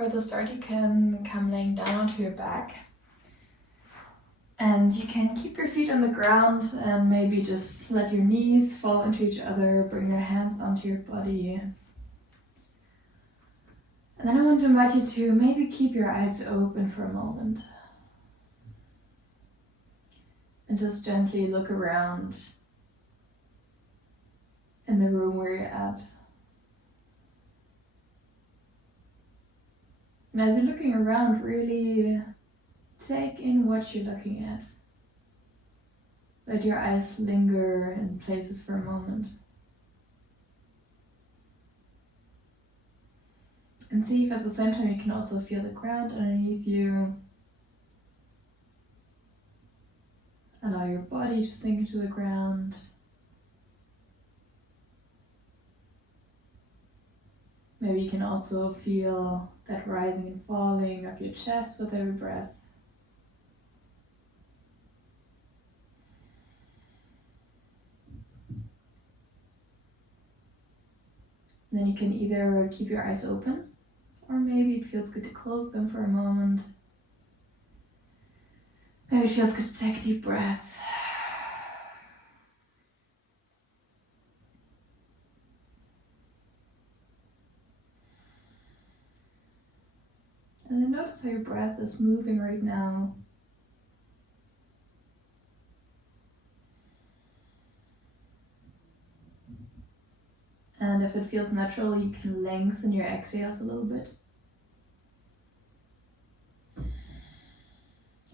For the start, you can come laying down onto your back. And you can keep your feet on the ground and maybe just let your knees fall into each other, bring your hands onto your body. And then I want to invite you to maybe keep your eyes open for a moment. And just gently look around in the room where you're at. And as you're looking around, really take in what you're looking at. Let your eyes linger in places for a moment. And see if at the same time you can also feel the ground underneath you. Allow your body to sink into the ground. Maybe you can also feel that rising and falling of your chest with every breath. Then you can either keep your eyes open, or maybe it feels good to close them for a moment. Maybe it feels good to take a deep breath. And then notice how your breath is moving right now. And if it feels natural, you can lengthen your exhales a little bit.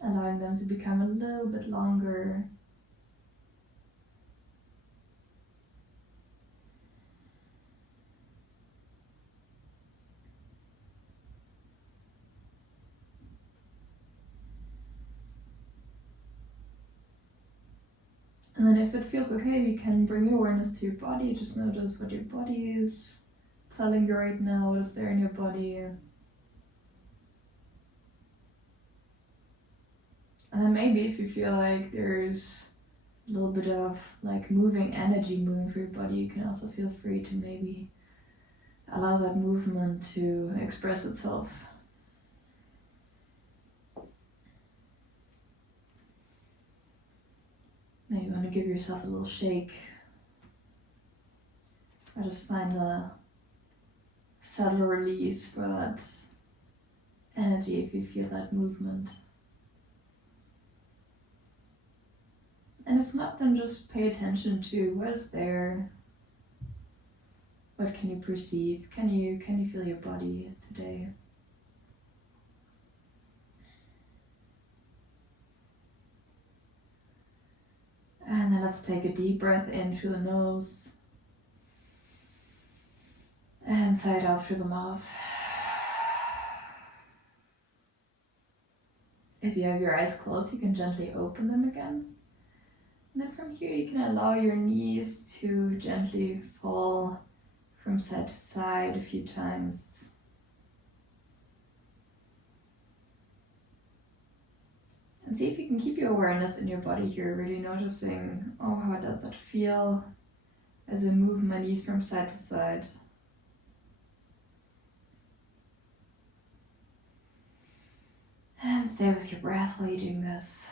Allowing them to become a little bit longer. And then if it feels okay, you can bring your awareness to your body. Just notice what your body is telling you right now, what is there in your body. And then maybe if you feel like there's a little bit of like moving energy moving through your body, you can also feel free to maybe allow that movement to express itself. Maybe you want to give yourself a little shake. Or just find a subtle release for that energy if you feel that movement. And if not, then just pay attention to what is there. What can you perceive? Can you feel your body today? And then let's take a deep breath in through the nose. And sigh it out through the mouth. If you have your eyes closed, you can gently open them again. And then from here, you can allow your knees to gently fall from side to side a few times. And see if you can keep your awareness in your body here, really noticing, oh, how does that feel as I move my knees from side to side. And stay with your breath while you're doing this.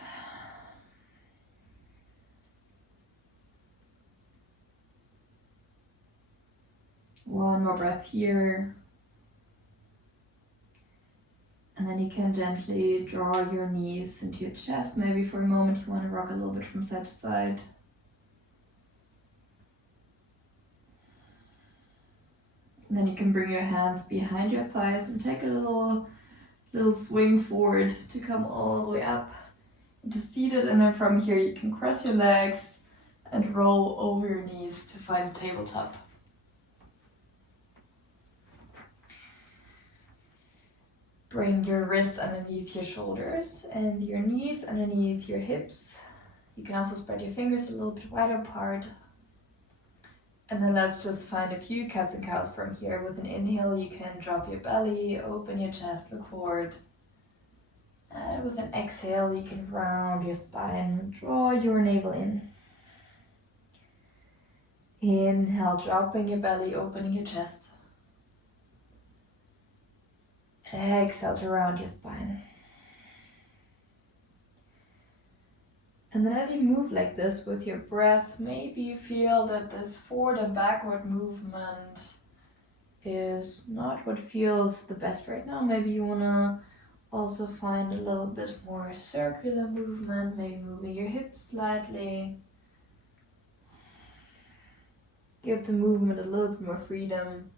One more breath here. And then you can gently draw your knees into your chest. Maybe for a moment you want to rock a little bit from side to side. And then you can bring your hands behind your thighs and take a little swing forward to come all the way up into seated. And then from here you can cross your legs and roll over your knees to find a tabletop. Bring your wrist underneath your shoulders and your knees underneath your hips. You can also spread your fingers a little bit wider apart. And then let's just find a few cats and cows from here. With an inhale, you can drop your belly, open your chest, look forward. And with an exhale, you can round your spine and draw your navel in. Inhale, dropping your belly, opening your chest. Exhale to round your spine. And then as you move like this with your breath, maybe you feel that this forward and backward movement is not what feels the best right now. Maybe you want to also find a little bit more circular movement, maybe moving your hips slightly. Give the movement a little bit more freedom.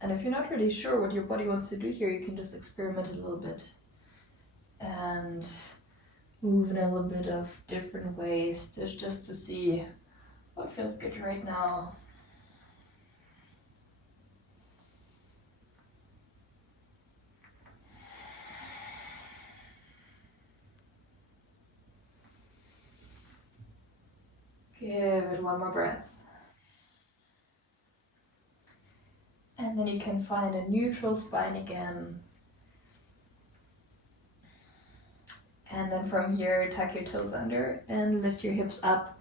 And if you're not really sure what your body wants to do here, you can just experiment a little bit and move in a little bit of different ways just to see what feels good right now. Give it one more breath. And then you can find a neutral spine again. And then from here, tuck your toes under and lift your hips up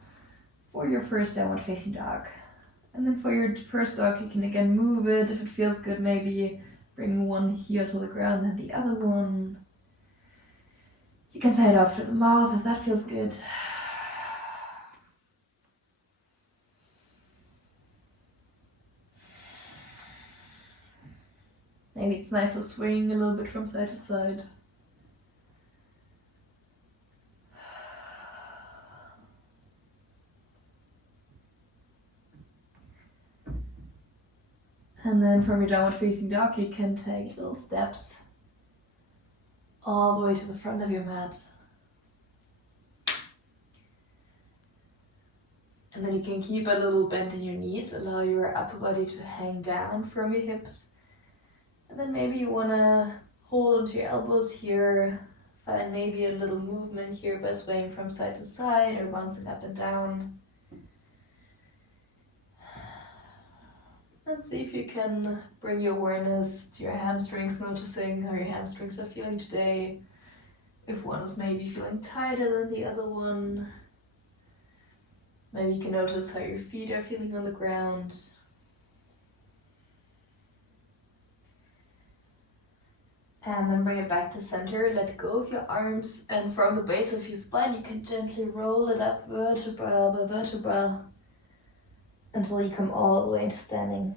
for your first downward facing dog. And then for your first dog, you can again move it. If it feels good, maybe bring one heel to the ground and the other one. You can sigh it out through the mouth if that feels good. Maybe it's nice to swing a little bit from side to side. And then from your downward facing dog, you can take little steps all the way to the front of your mat. And then you can keep a little bend in your knees, allow your upper body to hang down from your hips. And then maybe you want to hold onto your elbows here, find maybe a little movement here by swaying from side to side or bouncing up and down. And see if you can bring your awareness to your hamstrings, noticing how your hamstrings are feeling today. If one is maybe feeling tighter than the other one. Maybe you can notice how your feet are feeling on the ground. And then bring it back to center, let go of your arms, and from the base of your spine you can gently roll it up vertebra by vertebra until you come all the way into standing.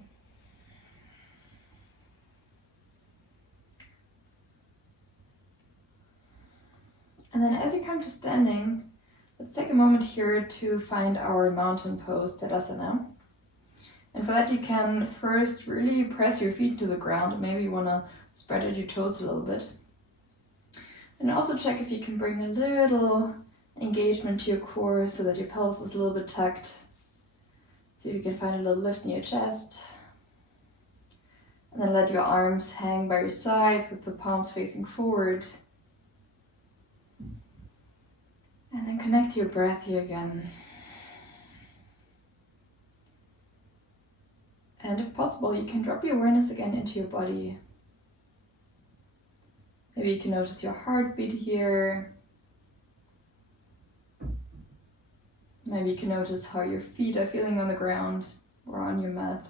And then as you come to standing, let's take a moment here to find our mountain pose, Tadasana. And for that you can first really press your feet to the ground. Maybe you want to spread out your toes a little bit. And also check if you can bring a little engagement to your core so that your pelvis is a little bit tucked. See if you can find a little lift in your chest. And then let your arms hang by your sides with the palms facing forward. And then connect your breath here again. And if possible, you can drop your awareness again into your body. Maybe you can notice your heartbeat here. Maybe you can notice how your feet are feeling on the ground or on your mat.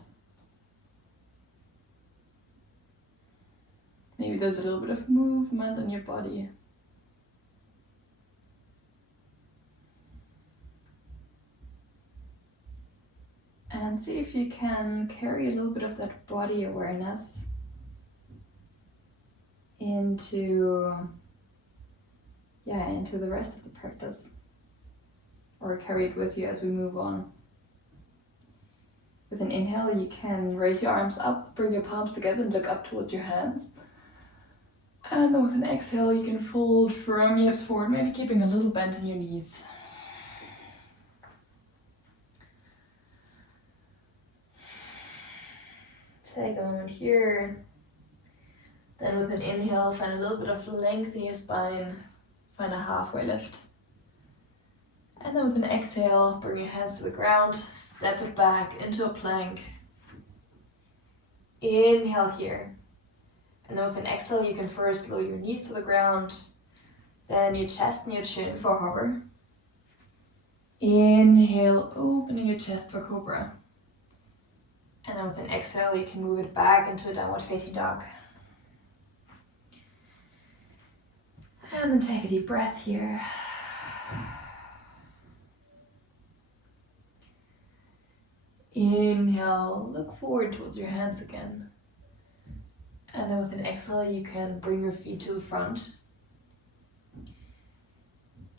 Maybe there's a little bit of movement in your body. And then see if you can carry a little bit of that body awareness into the rest of the practice, or carry it with you as we move on. With an inhale, you can raise your arms up, bring your palms together and look up towards your hands. And then with an exhale, you can fold from your hips forward, maybe keeping a little bend in your knees. Take a moment here. Then with an inhale, find a little bit of length in your spine. Find a halfway lift. And then with an exhale, bring your hands to the ground, step it back into a plank. Inhale here. And then with an exhale, you can first lower your knees to the ground, Then your chest and your chin for hover. Inhale, opening your chest for cobra. And then with an exhale, you can move it back into a downward facing dog. And then take a deep breath here. Inhale, look forward towards your hands again. And then with an exhale, you can bring your feet to the front.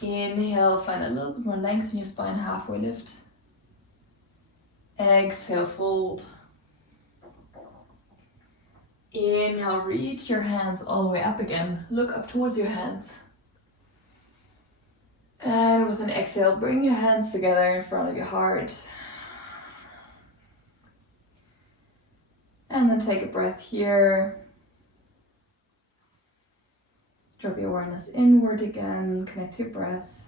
Inhale, find a little bit more length in your spine, halfway lift. Exhale, fold. Inhale, reach your hands all the way up again. Look up towards your hands. And with an exhale, bring your hands together in front of your heart. And then take a breath here. Drop your awareness inward again, connect to your breath.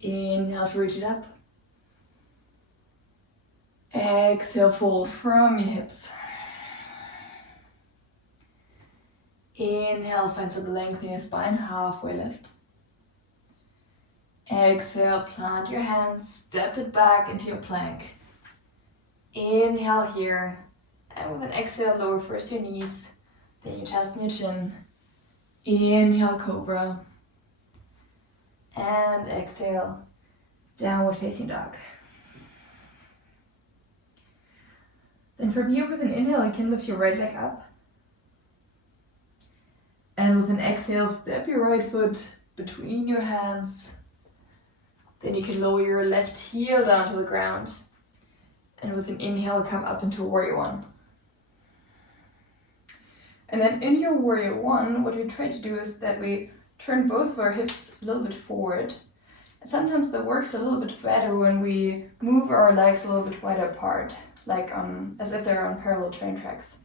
Inhale to reach it up. Exhale, fold from your hips. Inhale, find some length in your spine, halfway lift. Exhale, plant your hands, step it back into your plank. Inhale here. And with an exhale, lower first your knees, then your chest and your chin. Inhale, cobra. And exhale, downward facing dog. Then from here, with an inhale, you can lift your right leg up. And with an exhale, step your right foot between your hands. Then you can lower your left heel down to the ground. And with an inhale, come up into warrior one. And then in your warrior one, what we try to do is that we turn both of our hips a little bit forward. And sometimes that works a little bit better when we move our legs a little bit wider apart, like as if they're on parallel train tracks.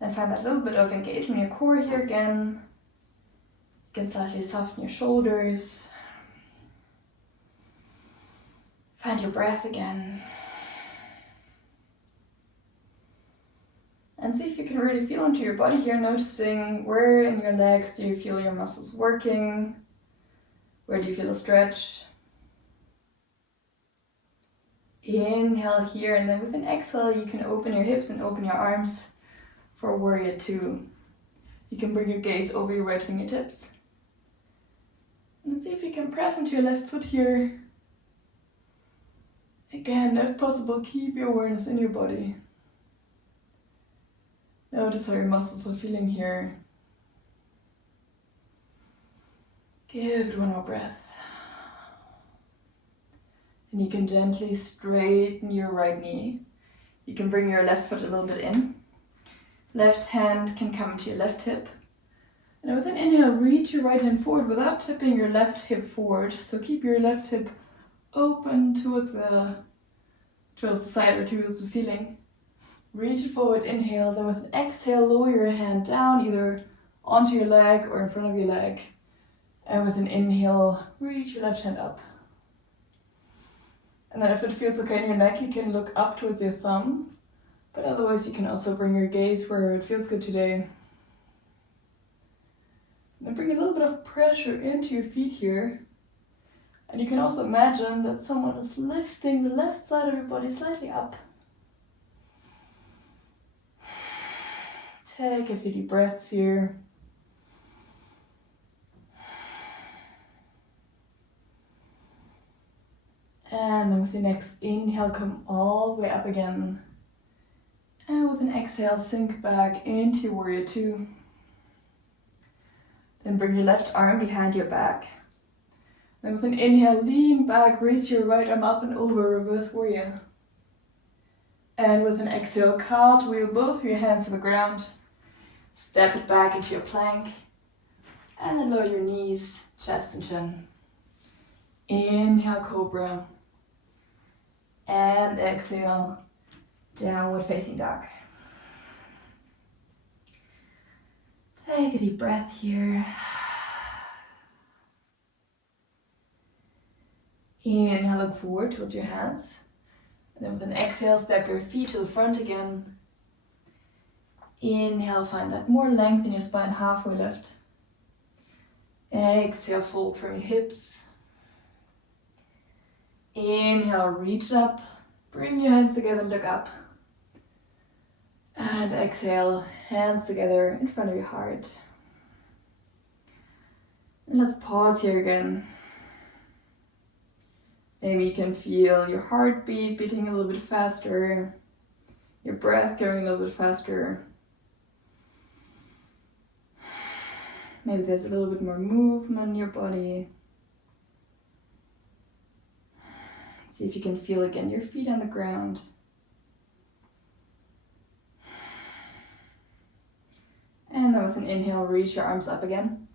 Then find that little bit of engagement in your core here again. You can slightly soften your shoulders. Find your breath again. And see if you can really feel into your body here, noticing where in your legs do you feel your muscles working, where do you feel a stretch. Inhale here, and then with an exhale you can open your hips and open your arms for warrior two. You can bring your gaze over your right fingertips. And see if you can press into your left foot here. Again, if possible, keep your awareness in your body. Notice how your muscles are feeling here. Give it one more breath. And you can gently straighten your right knee. You can bring your left foot a little bit in. Left hand can come to your left hip. And with an inhale, reach your right hand forward without tipping your left hip forward. So keep your left hip open towards the side or towards the ceiling. Reach it forward, inhale, then with an exhale, lower your hand down, either onto your leg or in front of your leg. And with an inhale, reach your left hand up. And then if it feels okay in your neck, you can look up towards your thumb. But otherwise, you can also bring your gaze where it feels good today. And then bring a little bit of pressure into your feet here. And you can also imagine that someone is lifting the left side of your body slightly up. Take a few deep breaths here. And then with your next inhale, come all the way up again. And with an exhale, sink back into warrior two. Then bring your left arm behind your back. Then with an inhale, lean back, reach your right arm up and over, reverse warrior. And with an exhale, cartwheel both of your hands to the ground. Step it back into your plank. And then lower your knees, chest and chin. Inhale, cobra. And exhale, downward facing dog. Take a deep breath here. Inhale, look forward towards your hands. And then with an exhale, step your feet to the front again. Inhale, find that more length in your spine, halfway lift. Exhale, fold from your hips. Inhale, reach it up. Bring your hands together, look up. And exhale, hands together in front of your heart. And let's pause here again. Maybe you can feel your heartbeat beating a little bit faster, your breath going a little bit faster. Maybe there's a little bit more movement in your body. See if you can feel again your feet on the ground. And then with an inhale, reach your arms up again.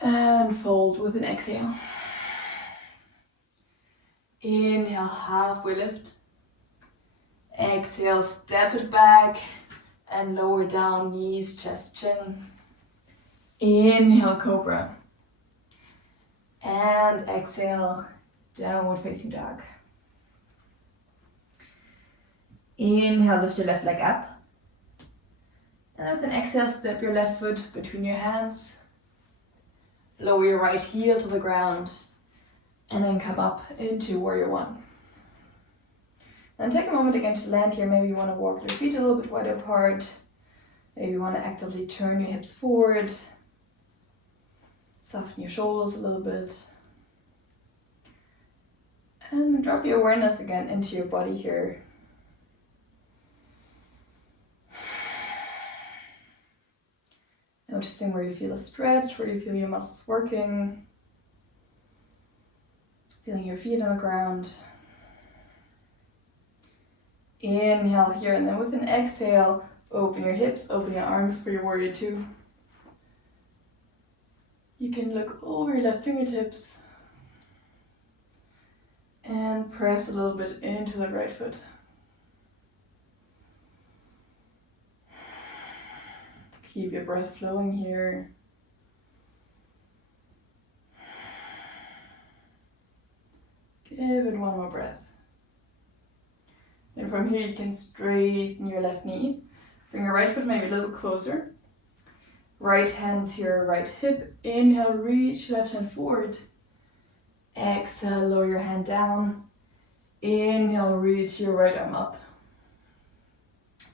And fold with an exhale. Inhale, halfway lift. Exhale, step it back and lower down, knees, chest, chin. Inhale, cobra. And exhale, downward facing dog. Inhale, lift your left leg up. And with an exhale, step your left foot between your hands. Lower your right heel to the ground. And then come up into warrior one. And take a moment again to land here. Maybe you want to walk your feet a little bit wider apart. Maybe you want to actively turn your hips forward. Soften your shoulders a little bit. And drop your awareness again into your body here. Noticing where you feel a stretch, where you feel your muscles working. Feeling your feet on the ground. Inhale here, and then with an exhale, open your hips, open your arms for your warrior two. You can look over your left fingertips and press a little bit into the right foot. Keep your breath flowing here. Give it one more breath. And from here you can straighten your left knee. Bring your right foot maybe a little closer. Right hand to your right hip. Inhale, reach left hand forward. Exhale, lower your hand down. Inhale, reach your right arm up.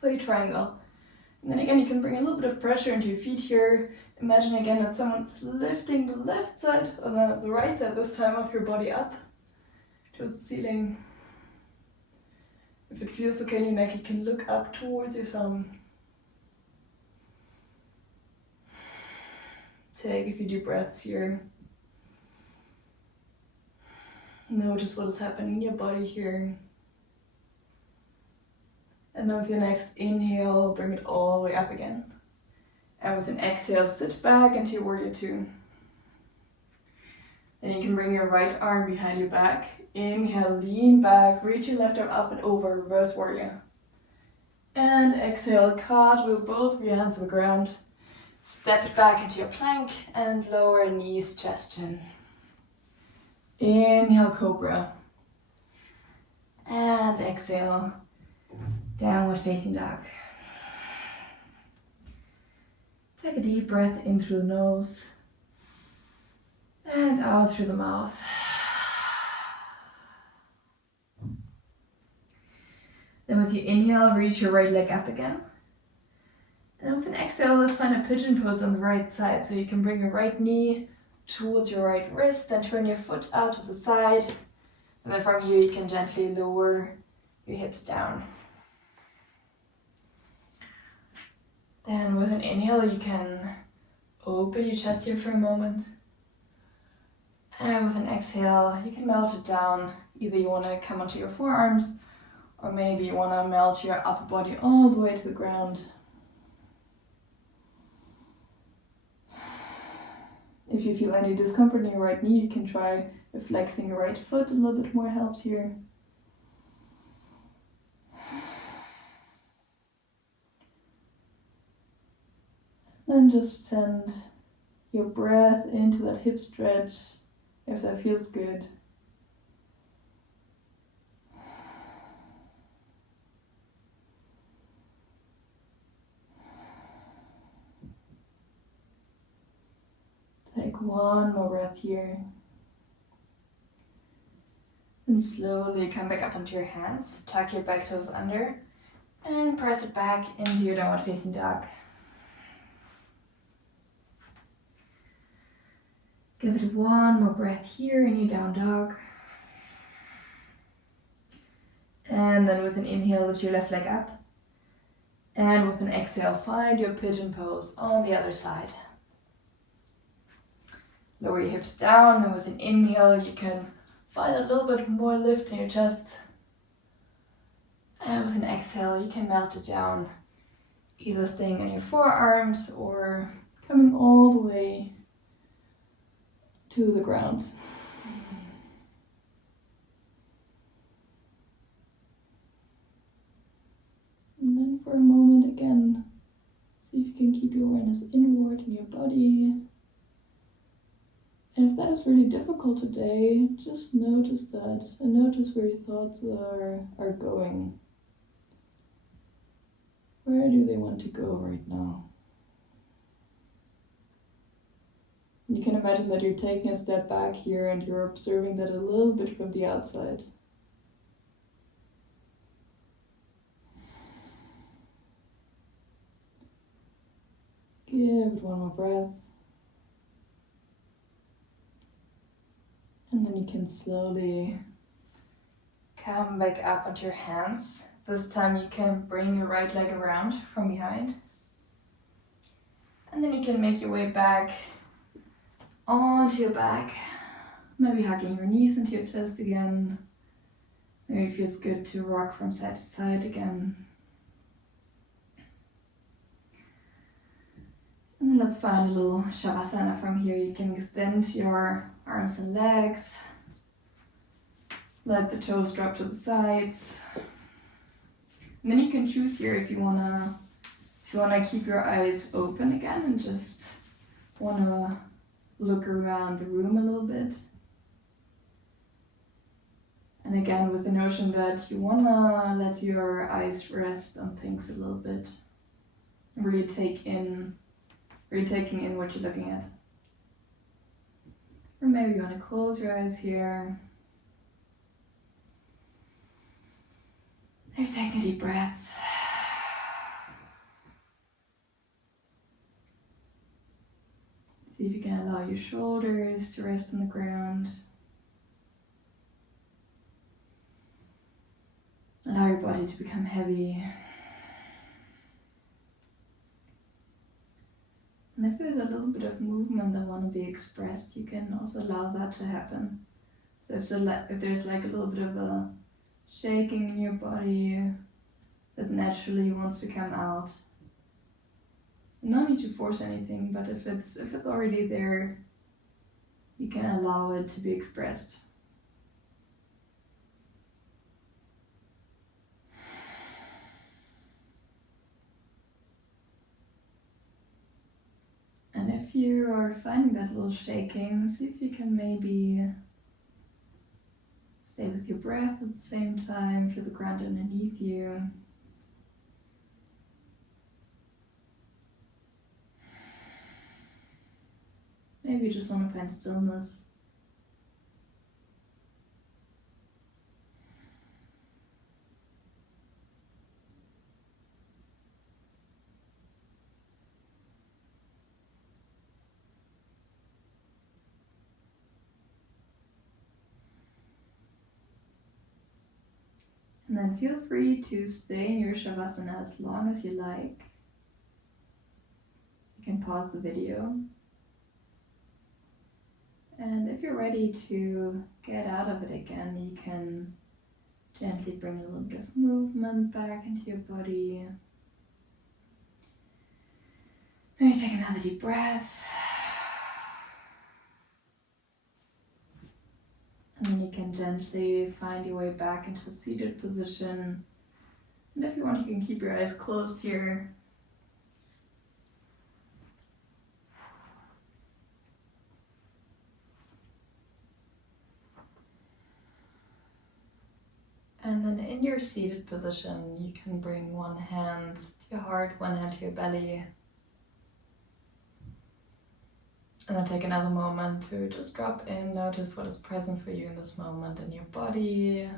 For your triangle. And then again, you can bring a little bit of pressure into your feet here. Imagine again that someone's lifting the left side, or the right side this time, of your body up towards the ceiling. If it feels okay in your neck, you can look up towards your thumb. Take a few deep breaths here. Notice what is happening in your body here. And then with your next inhale, bring it all the way up again. And with an exhale, sit back into your warrior two. Then you can bring your right arm behind your back. Inhale, lean back, reach your left arm up and over, reverse warrior. And exhale, cartwheel both of your hands on the ground. Step it back into your plank and lower knees, chest, chin. Inhale, cobra. And exhale, downward facing dog. Take a deep breath in through the nose and out through the mouth. Then with your inhale, reach your right leg up again. And then with an exhale, let's find a pigeon pose on the right side. So you can bring your right knee towards your right wrist, then turn your foot out to the side. And then from here, you can gently lower your hips down. Then with an inhale, you can open your chest here for a moment. And with an exhale, you can melt it down. Either you want to come onto your forearms, or maybe you want to melt your upper body all the way to the ground. If you feel any discomfort in your right knee, you can try flexing your right foot. A little bit more helps here. Then just send your breath into that hip stretch if that feels good. Take one more breath here. And slowly come back up onto your hands. Tuck your back toes under and press it back into your downward facing dog. Give it one more breath here in your down dog. And then with an inhale, lift your left leg up. And with an exhale, find your pigeon pose on the other side. Lower your hips down, and with an inhale, you can find a little bit more lift in your chest. And with an exhale, you can melt it down, either staying on your forearms or coming all the way to the ground. And then for a moment again, see if you can keep your awareness inward in your body. And if that is really difficult today, just notice that and notice where your thoughts are going. Where do they want to go right now? You can imagine that you're taking a step back here and you're observing that a little bit from the outside. Give it one more breath. And then you can slowly come back up onto your hands. This time you can bring your right leg around from behind. And then you can make your way back onto your back. Maybe hugging your knees into your chest again. Maybe it feels good to rock from side to side again. And then let's find a little Shavasana from here. You can extend your arms and legs. Let the toes drop to the sides. And then you can choose here if you wanna keep your eyes open again and just wanna look around the room a little bit. And again, with the notion that you wanna let your eyes rest on things a little bit. Really taking in what you're looking at. Or maybe you want to close your eyes here. Maybe take a deep breath. See if you can allow your shoulders to rest on the ground. Allow your body to become heavy. And if there's a little bit of movement that want to be expressed, you can also allow that to happen. So if there's like a little bit of a shaking in your body that naturally wants to come out, no need to force anything, but if it's already there, you can allow it to be expressed. And if you are finding that little shaking, see if you can maybe stay with your breath at the same time, feel the ground underneath you. Maybe you just want to find stillness. And then feel free to stay in your Shavasana as long as you like. You can pause the video. And if you're ready to get out of it again, you can gently bring a little bit of movement back into your body. Maybe take another deep breath. And then you can gently find your way back into a seated position. And if you want, you can keep your eyes closed here. And then in your seated position, you can bring one hand to your heart, one hand to your belly. And then take another moment to just drop in, notice what is present for you in this moment in your body.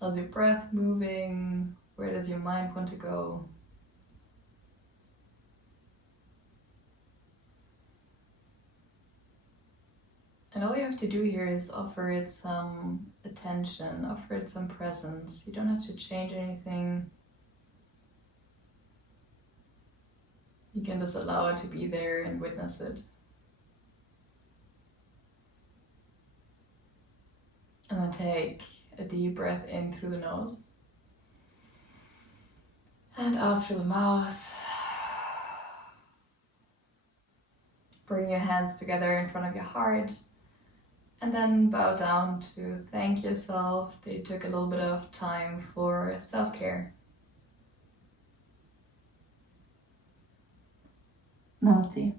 How's your breath moving? Where does your mind want to go? And all you have to do here is offer it some attention, offer it some presence. You don't have to change anything. You can just allow it to be there and witness it. And then take a deep breath in through the nose and out through the mouth. Bring your hands together in front of your heart and then bow down to thank yourself that you took a little bit of time for self-care. Namaste.